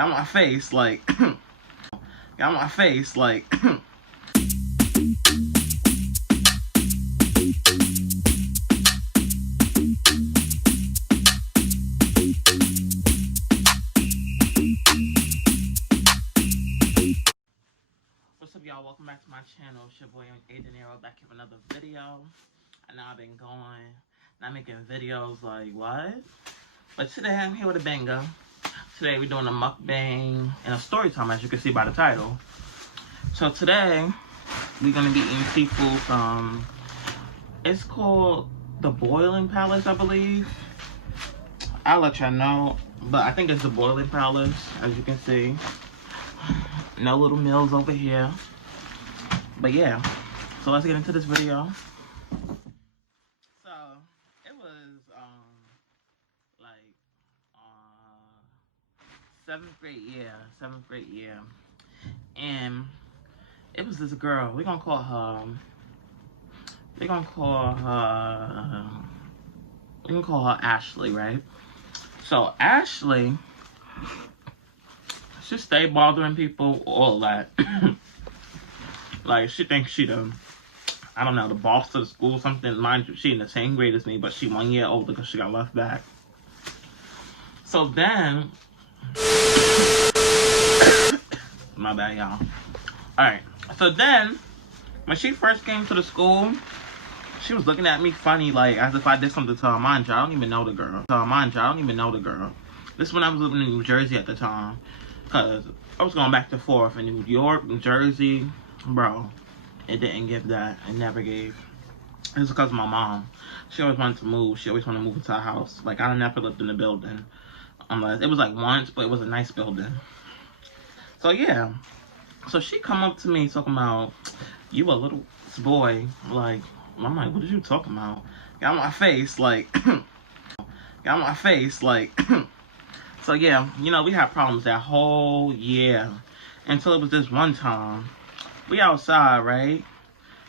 got my face like, got my face like. What's up, y'all? Welcome back to my channel. It's your boy ADINERO back here with another video. I know I've been going, not making videos like what? But today I'm here with a banger. Today we're doing a mukbang and a story time, as you can see by the title. So today we're gonna be eating seafood from, it's called the Boiling Palace, I believe. I'll let y'all know, but I think it's the Boiling Palace, as you can see. No little meals over here. But yeah, so let's get into this video. So it was like 7th grade year, and it was this girl. We're gonna call her Ashley, right? So Ashley, she stayed bothering people, all that. Like, she thinks she the, I don't know, the boss of the school, something. Mind you, she in the same grade as me, but she 1 year older because she got left back. So then, my bad, y'all. Alright, so then, when she first came to the school, she was looking at me funny, like, as if I did something to her. Mind you, I don't even know the girl. This is when I was living in New Jersey at the time. Because I was going back and forth in New York, New Jersey. Bro, it didn't give that. It never gave. It's because of my mom. She always wanted to move. She always wanted to move into a house. Like, I never lived in the building. Unless, it was like once, but it was a nice building. So, yeah. So, she come up to me talking about, you a little boy. Like, I'm like, what are you talking about? Got my face, like, got my face, like. So, yeah, you know, we had problems that whole year. Until it was this one time. We outside, right?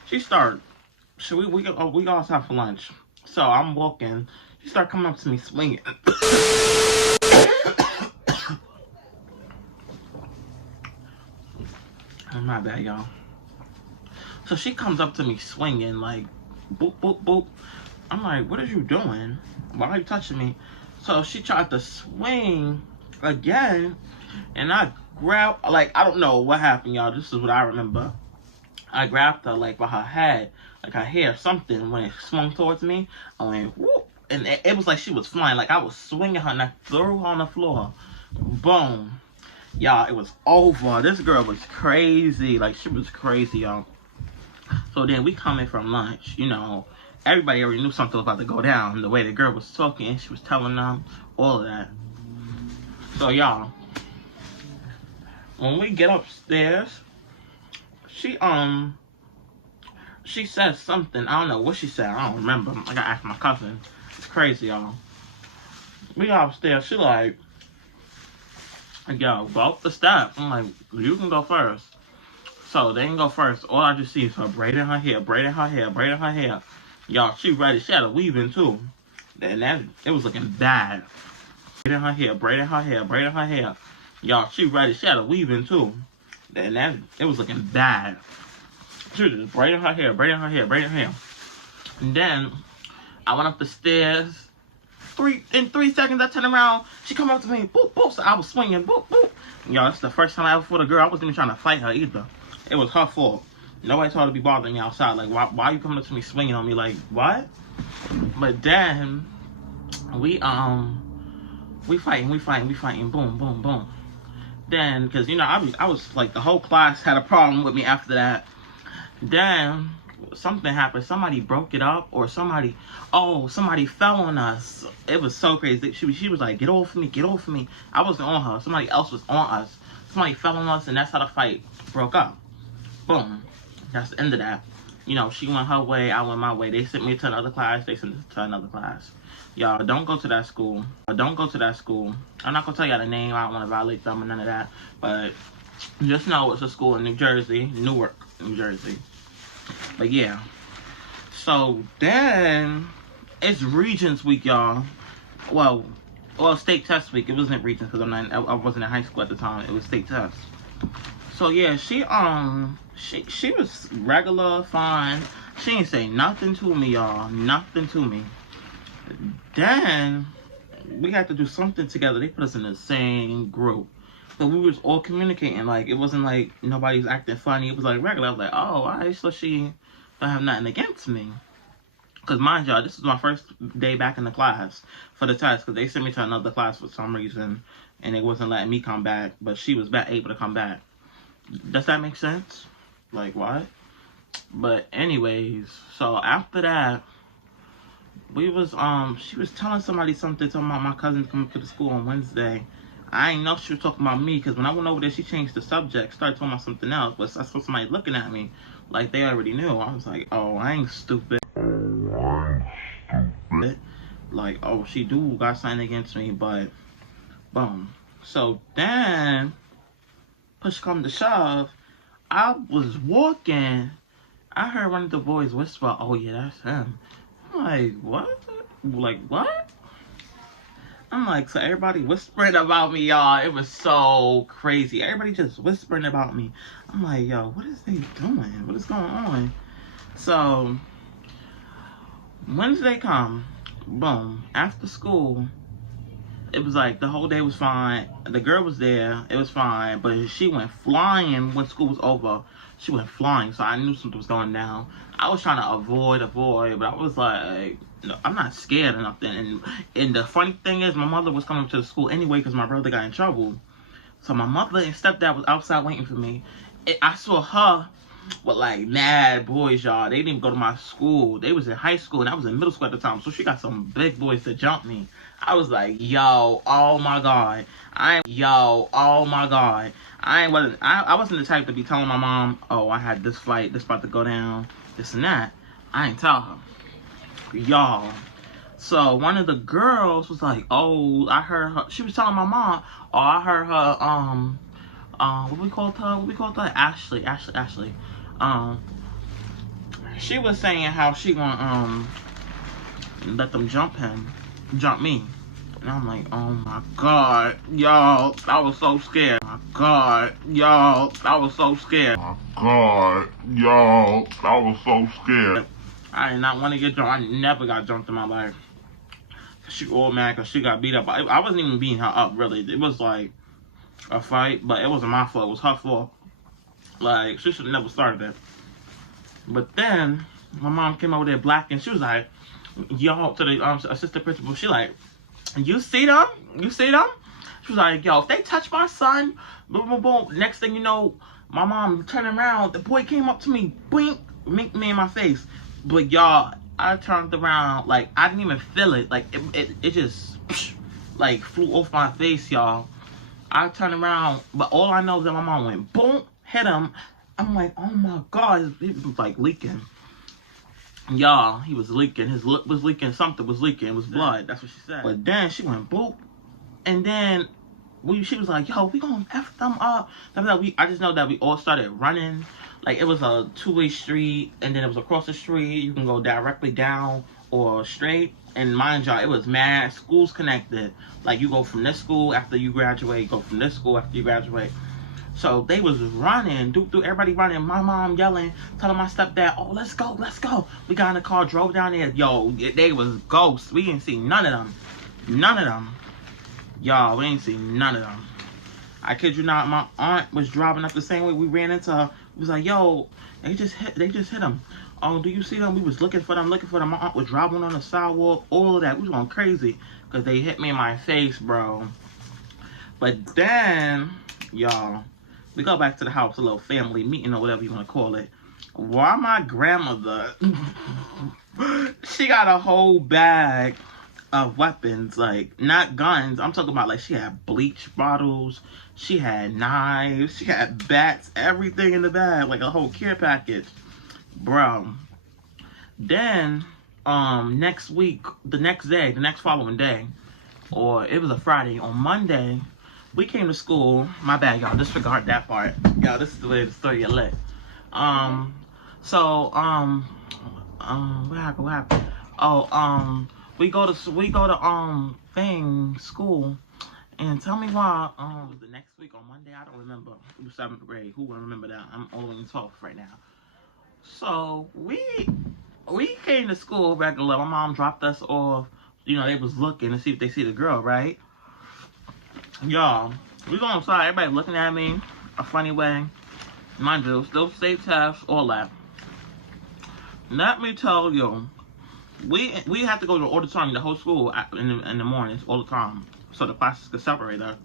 She started, we go outside for lunch. So, I'm walking. She started coming up to me swinging. My bad, y'all. So, she comes up to me swinging, like, boop, boop, boop. I'm like, what are you doing? Why are you touching me? So, she tried to swing again, and I grabbed, like, I don't know what happened, y'all. This is what I remember. I grabbed her, like, by her head, like her hair, something. When it swung towards me, I went, whoop. And it was like she was flying. Like, I was swinging her, and I threw her on the floor. Boom. Y'all, it was over. This girl was crazy. Like, she was crazy, y'all. So then we coming from lunch, you know. Everybody already knew something was about to go down. The way the girl was talking, she was telling them all of that. So, y'all, when we get upstairs, she said something. I don't know what she said. I don't remember. I gotta ask my cousin. It's crazy, y'all. We got upstairs. She like, yo, go up the steps. I'm like, you can go first. So they can go first. All I just see is her braiding her hair. Y'all, she ready. She had a weave-in too. And that, it was looking bad. Braiding her hair. Y'all, she ready. She had a weave-in too. And that, it was looking bad. She was just braiding her hair. And then, I went up the stairs. In 3 seconds, I turned around. She come up to me. Boop, boop. So I was swinging. Boop, boop. Y'all, that's the first time I ever fought a girl. I wasn't even trying to fight her either. It was her fault. Nobody told her to be bothering me outside. Like, why are you coming up to me swinging on me? Like, what? But then, we fighting. Boom, boom, boom. Then, because, you know, I was, like, the whole class had a problem with me after that. Then, something happened. Somebody broke it up, or somebody fell on us. It was so crazy. She was like, get off me. I wasn't on her. Somebody else was on us. Somebody fell on us, and that's how the fight broke up. Boom. That's the end of that. You know, she went her way, I went my way. They sent me to another class, they sent me to another class. Y'all, don't go to that school. I'm not going to tell y'all the name. I don't want to violate them or none of that. But just know it's a school in New Jersey. Newark, New Jersey. But yeah. So then, it's Regents Week, y'all. Well, well, state test week. It wasn't Regents because I wasn't in high school at the time. It was state test. So yeah, she was regular, fine. She ain't say nothing to me, y'all. Nothing to me. Then we had to do something together. They put us in the same group. So we was all communicating. Like, it wasn't like nobody's acting funny. It was like regular. I was like, oh, alright, so she don't have nothing against me. Because mind y'all, this is my first day back in the class for the test. Because they sent me to another class for some reason. And it wasn't letting me come back. But she was able to come back. Does that make sense? Like, what? But anyways, so after that, we was, she was telling somebody something, talking about my cousin coming to the school on Wednesday. I ain't know she was talking about me, because when I went over there, she changed the subject, started talking about something else, but I saw somebody looking at me, like they already knew. I was like, oh, I ain't stupid. Like, oh, she do got something against me, but, boom. So then, push come to shove, I was walking, I heard one of the boys whisper, oh yeah, that's him. I'm like, what? Like, what? I'm like, so everybody whispering about me, y'all. It was so crazy. Everybody just whispering about me. I'm like, yo, what is they doing? What is going on? So, Wednesday come, boom, after school, it was like the whole day was fine. The girl was there, it was fine, but she went flying when school was over. She went flying, so I knew something was going down. I was trying to avoid, but I was like, no, I'm not scared or nothing. And the funny thing is, my mother was coming to the school anyway because my brother got in trouble. So my mother and stepdad was outside waiting for me. I saw her with like mad boys, y'all. They didn't even go to my school. They was in high school and I was in middle school at the time. So she got some big boys to jump me. I was like, yo, oh my god. I wasn't the type to be telling my mom, oh, I had this fight, this about to go down, this and that. I ain't tell her. Y'all. So one of the girls was like, oh, I heard her. She was telling my mom, oh, I heard her, what we called her? Ashley. She was saying how she gonna, let them jump me. And I'm like, oh my god, y'all, I was so scared. I did not want to get jumped. I never got jumped in my life. She all mad because she got beat up. I wasn't even beating her up, really. It was like a fight, but it wasn't my fault. It was her fault. Like, she should have never started it. But then, my mom came over there black, and she was like, yo, to the assistant principal, she like, you see them? She was like, yo, if they touch my son, boom, boom, boom. Next thing you know, my mom turned around. The boy came up to me, boink, minked me in my face. But y'all, I turned around, like, I didn't even feel it. Like, it just, like, flew off my face, y'all. I turned around, but all I know is that my mom went, boom, hit him. I'm like, oh my god, he was, like, leaking. Y'all, he was leaking. His lip was leaking. Something was leaking. It was blood. That's what she said. But then she went boop. And then she was like, yo, we gonna F them up. I just know that we all started running. Like, it was a two-way street. And then it was across the street. You can go directly down or straight. And mind y'all, it was mad schools connected. Like, you go from this school after you graduate. Go from this school after you graduate. So they was running, everybody running. My mom yelling, telling my stepdad, oh, let's go. We got in the car, drove down there. Yo, they was ghosts. We didn't see none of them. Y'all, we ain't see none of them. I kid you not, my aunt was driving up the same way. We ran into her. We was like, yo, they just hit him. Oh, do you see them? We was looking for them. My aunt was driving on the sidewalk, all of that. We was going crazy because they hit me in my face, bro. But then, y'all, we go back to the house, a little family meeting or whatever you want to call it. Why my grandmother, she got a whole bag of weapons, like, not guns. I'm talking about, like, she had bleach bottles, she had knives, she had bats, everything in the bag, like a whole care package. Bro. Then, next week, the following day, or it was a Friday, on Monday, we came to school. My bad, y'all. Disregard that part. Y'all, this is the way the story get lit. What happened? Oh, we go to school, and tell me why the next week on Monday, I don't remember. It was 7th grade. Who will remember that? I'm only in 12th right now. So we came to school regular. My mom dropped us off. You know, they was looking to see if they see the girl, right? Y'all, we go outside, everybody looking at me a funny way. Mind you, still safe tests, all that. Let me tell you, we have to go to the auditorium, the whole school, in the mornings, all the time, so the classes could separate us.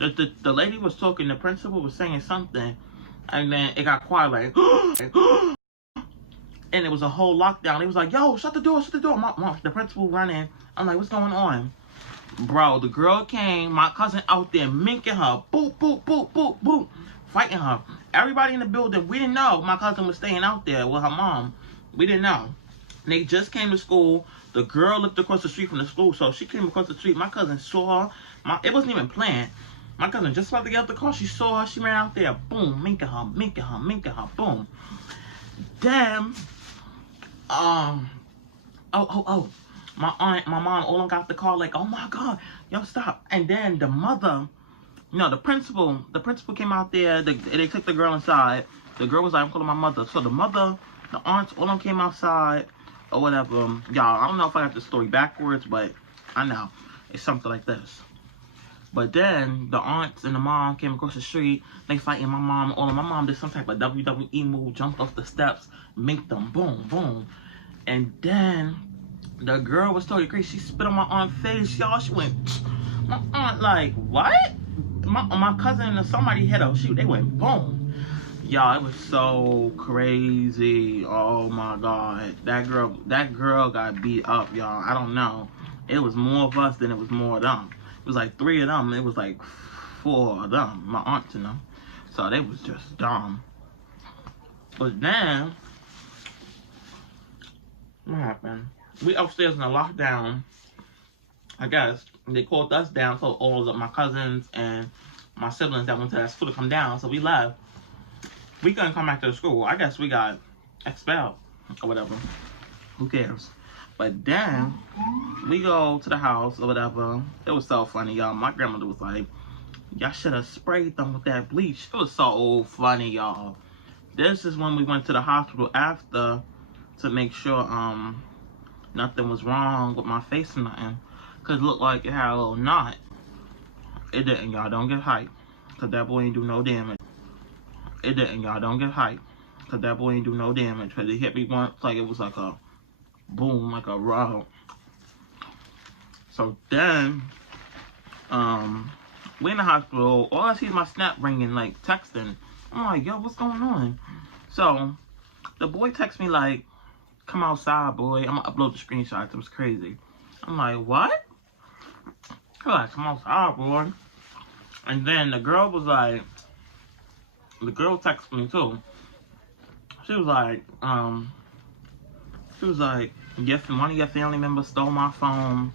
The lady was talking, the principal was saying something, and then it got quiet, like, and it was a whole lockdown. He was like, yo, shut the door, shut the door. The principal running. I'm like, what's going on? Bro, the girl came, my cousin out there minking her, boop, boop, boop, boop, boop, fighting her. Everybody in the building, we didn't know my cousin was staying out there with her mom. We didn't know. They just came to school. The girl lived across the street from the school, so she came across the street. My cousin saw her. It wasn't even planned. My cousin just about to get out the car. She saw her. She ran out there. Boom, minking her, minking her, minking her, boom. Damn. My aunt, my mom all got the call like, oh my God, yo, stop. And then the mother, the principal came out there. They took the girl inside. The girl was like, I'm calling my mother. So the mother, the aunts, all them came outside or whatever. Y'all, I don't know if I got the story backwards, but I know. It's something like this. But then the aunts and the mom came across the street. They fighting my mom. All of my mom did some type of WWE move, jumped off the steps, minked them, boom, boom. And then the girl was totally crazy. She spit on my aunt's face, y'all. She went, my aunt like, what? My cousin and somebody hit her. They went boom. Y'all, it was so crazy. Oh my God. That girl got beat up, y'all. I don't know. It was more of us than it was more of them. It was like 3 of them. It was like 4 of them. My aunts and them. So they was just dumb. But then, what happened? We upstairs in a lockdown. I guess they called us down, so all of my cousins and my siblings that went to that school to come down. So we left. We couldn't come back to the school. I guess we got expelled or whatever. Who cares? But then we go to the house or whatever. It was so funny, y'all. My grandmother was like, y'all should have sprayed them with that bleach. It was so funny, y'all. This is when we went to the hospital after to make sure nothing was wrong with my face or nothing. Cause it looked like it had a little knot. It didn't, y'all. Don't get hyped. Cause that boy ain't do no damage. It didn't, y'all. Don't get hyped. Cause that boy ain't do no damage. Cause it hit me once like it was like a boom, like a rock. So then, we in the hospital. All I see is my snap ringing, like texting. I'm like, yo, what's going on? So the boy texts me like, come outside, boy. I'm gonna upload the screenshots. It was crazy. I'm like, what? He's like, come outside, boy. And then the girl was like, the girl texted me too. She was like, one of your family members stole my phone.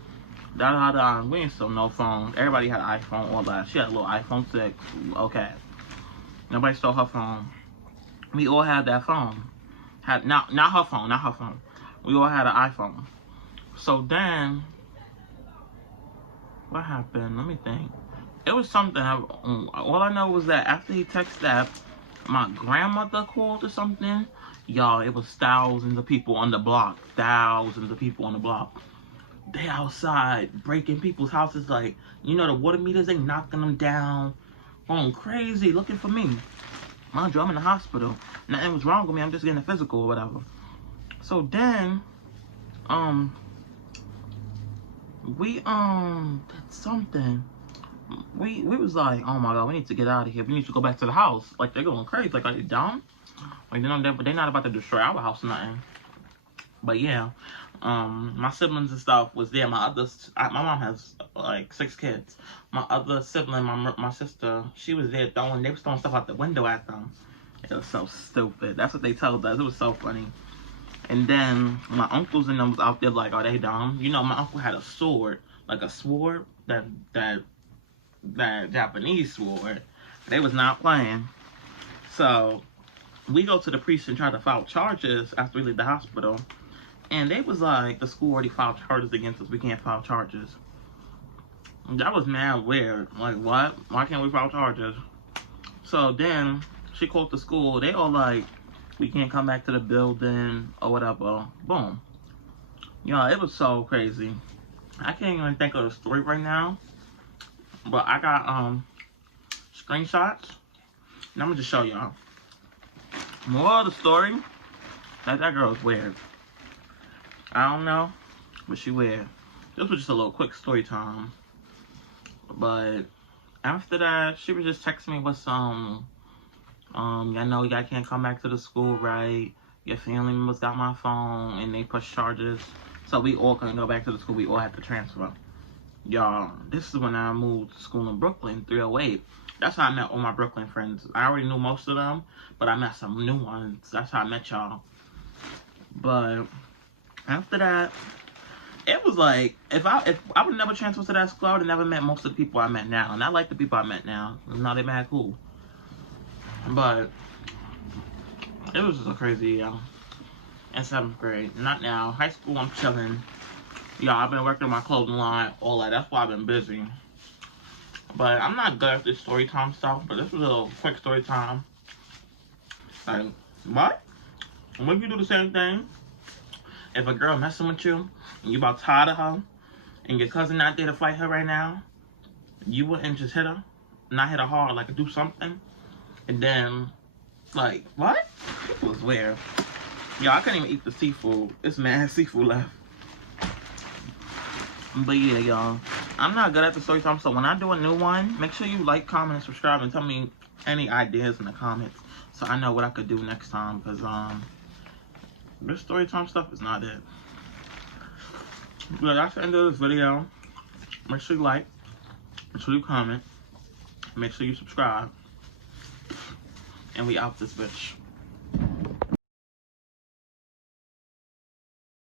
Da. We ain't stole no phone. Everybody had an iPhone, all that. She had a little iPhone 6. Okay. Nobody stole her phone. We all had that phone. Not her phone. We all had an iPhone. So then, what happened? Let me think. It was something. All I know was that after he texted that, my grandmother called or something. Y'all, it was thousands of people on the block. Thousands of people on the block. They outside breaking people's houses, like, the water meters, they knocking them down. Going crazy, looking for me. Mind you, I'm in the hospital. Nothing was wrong with me. I'm just getting a physical or whatever. So then, we did something. We was like, oh my God, we need to get out of here. We need to go back to the house. Like, they're going crazy. Like, are they dumb? Like, they're not about to destroy our house or nothing. But yeah, my siblings and stuff was there. My mom has like 6 kids. My other sibling, my sister, she was there they was throwing stuff out the window at them. It was so stupid. That's what they told us. It was so funny. And then my uncles and them was out there like, are they dumb? My uncle had a sword, like a sword, that Japanese sword. They was not playing. So we go to the priest and try to file charges after we leave the hospital. And they was like, the school already filed charges against us. We can't file charges. That was mad weird. Like, what? Why can't we file charges? So then she called the school. They all like, we can't come back to the building or whatever. Boom. It was so crazy. I can't even think of the story right now. But I got screenshots. And I'm gonna just show y'all. More of the story. That girl is weird. I don't know, but she weird. This was just a little quick story time. But after that, she was just texting me with some, I know y'all can't come back to the school, right? Your family members got my phone and they pushed charges. So we all couldn't go back to the school. We all had to transfer. Y'all, this is when I moved to school in Brooklyn, 308. That's how I met all my Brooklyn friends. I already knew most of them, but I met some new ones. That's how I met y'all. But after that, it was like, if I would never transfer to that school, I would have never met most of the people I met now. And I like the people I met now. Now they mad cool. But it was just a crazy year. In 7th grade. Not now. High school, I'm chilling. I've been working on my clothing line, all that. That's why I've been busy. But I'm not good at this story time stuff, but this was a little quick story time. Like, what? When you do the same thing, if a girl messing with you, and you about tired of her, and your cousin not there to fight her right now, you wouldn't just hit her, not hit her hard, like do something, and then, like, what? It was weird. I couldn't even eat the seafood. It's mad seafood left. But yeah, y'all, I'm not good at the story time, so when I do a new one, make sure you like, comment, and subscribe, and tell me any ideas in the comments, so I know what I could do next time, because, this story time stuff is not it. But that's the end of this video. Make sure you like, make sure you comment, make sure you subscribe, and we out this bitch.